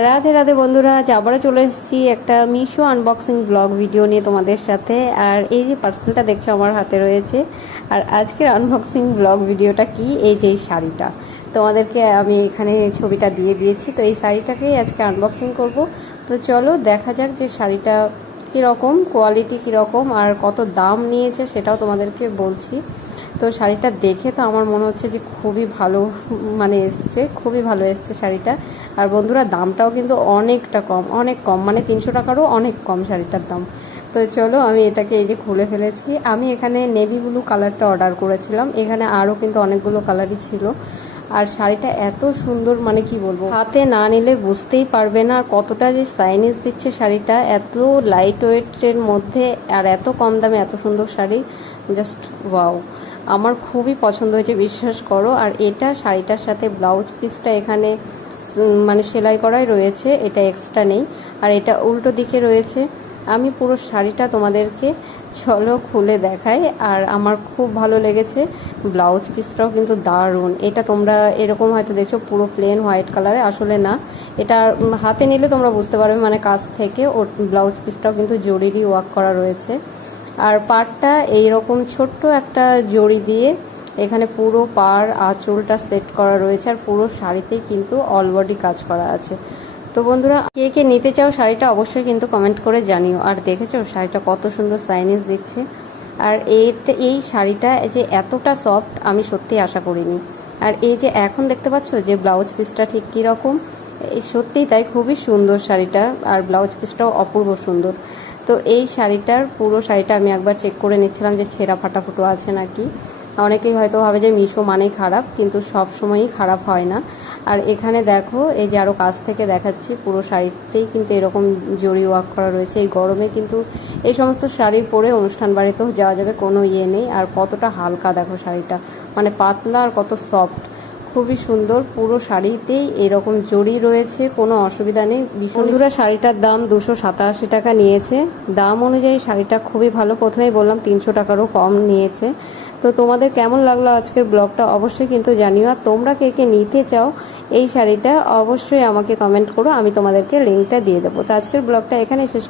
রাধে রাধে বন্ধুরা, আজ আবারও চলে এসেছি একটা মিশো আনবক্সিং ব্লগ ভিডিও নিয়ে তোমাদের সাথে। আর এই যে পার্সেলটা দেখছ আমার হাতে রয়েছে। আর আজকের আনবক্সিং ব্লগ ভিডিওটা কি? এই যে শাড়িটা। তোমাদেরকে আমি এখানে ছবিটা দিয়ে দিয়েছি। তো এই শাড়িটাকেই আজকে আনবক্সিং করব। তো চলো দেখা যাক যে শাড়িটা কীরকম কোয়ালিটি কীরকম, আর কত দাম নিয়েছে সেটাও তোমাদেরকে বলছি। তো শাড়িটা দেখে তো আমার মনে হচ্ছে যে খুবই ভালো মানে এসছে, খুবই ভালো এসছে শাড়িটা। আর বন্ধুরা, দামটাও কিন্তু অনেকটা কম, অনেক কম মানে তিনশো টাকারও অনেক কম শাড়িটার দাম। তো চলো, আমি এটাকে এই যে খুলে ফেলেছি। আমি এখানে নেভি ব্লু কালারটা অর্ডার করেছিলাম। এখানে আরও কিন্তু অনেকগুলো কালারই ছিল। আর শাড়িটা এত সুন্দর মানে কি বলব, হাতে না নিলে বুঝতেই পারবে না আর কতটা যে সাইনিস দিচ্ছে শাড়িটা, এত লাইট ওয়েটের মধ্যে, আর এত কম দামে এত সুন্দর শাড়ি জাস্ট ওয়াও আমার খুবই পছন্দ হয়েছে, বিশ্বাস করো। আর এটা শাড়িটার সাথে ব্লাউজ পিসটা এখানে মানে সেলাই করাই রয়েছে, এটা এক্সট্রা নেই। আর এটা উল্টো দিকে রয়েছে। আমি পুরো শাড়িটা তোমাদেরকে চলো খুলে দেখাই। আর আমার খুব ভালো লেগেছে ব্লাউজ পিসটাও কিন্তু দারুণ। এটা তোমরা এরকম হয়তো দেখছ, পুরো প্লেন হোয়াইট কালারে আসলে না। এটা হাতে নিলে তোমরা বুঝতে পারবে মানে কাছ থেকে ওর ব্লাউজ পিসটাও কিন্তু জরিরই ওয়ার্ক করা রয়েছে। আর পাড়টা এইরকম ছোট্ট একটা জড়ি দিয়ে এখানে পুরো পাড় আঁচলটা সেট করা রয়েছে আর পুরো শাড়িতেই কিন্তু অল বডি কাজ করা আছে। তো বন্ধুরা, কে কে নিতে চাও শাড়িটা অবশ্যই কিন্তু কমেন্ট করে জানিও। আর দেখেছ শাড়িটা কত সুন্দর সাইনিস দিচ্ছে। আর এইটা, এই শাড়িটা যে এতটা সফট আমি সত্যি আশা করিনি। আর এই যে এখন দেখতে পাচ্ছ যে ব্লাউজ পিসটা ঠিক কীরকম সত্যিই তাই খুবই সুন্দর শাড়িটা। আর ব্লাউজ পিসটাও অপূর্ব সুন্দর। তো এই শাড়িটার পুরো শাড়িটা আমি একবার চেক করে নিচ্ছিলাম যে ছেঁড়া ফাটা ফুটো আছে নাকি। অনেকেই হয়তো ভাবে যে মিশো মানেই খারাপ, কিন্তু সব সময়ই খারাপ হয় না। আর এখানে দেখো, এই যে আরও কাছ থেকে দেখাচ্ছি, পুরো শাড়িতেই কিন্তু এরকম জরি ওয়াক করা রয়েছে। এই গরমে কিন্তু এই সমস্ত শাড়ি পরে অনুষ্ঠান বাড়িতেও যাওয়া যাবে, কোনো ইয়ে নেই। আর কতটা হালকা দেখো শাড়িটা। মানে পাতলা আর কত সফট খুবই সুন্দর, পুরো শাড়িতেই এরকম জড়ি রয়েছে, কোনো অসুবিধা নেই। বন্ধুরা, শাড়িটার দাম দুশো সাতাশি টাকা নিয়েছে। দাম অনুযায়ী শাড়িটা খুবই ভালো। প্রথমেই বললাম তিনশো টাকারও কম নিয়েছে। তো তোমাদের কেমন লাগল আজকের ব্লগটা অবশ্যই কিন্তু জানিও। আর তোমরা কে কে নিতে চাও এই শাড়িটা অবশ্যই আমাকে কমেন্ট করো। আমি তোমাদেরকে লিঙ্কটা দিয়ে দেবো। তো আজকের ব্লগটা এখানে শেষ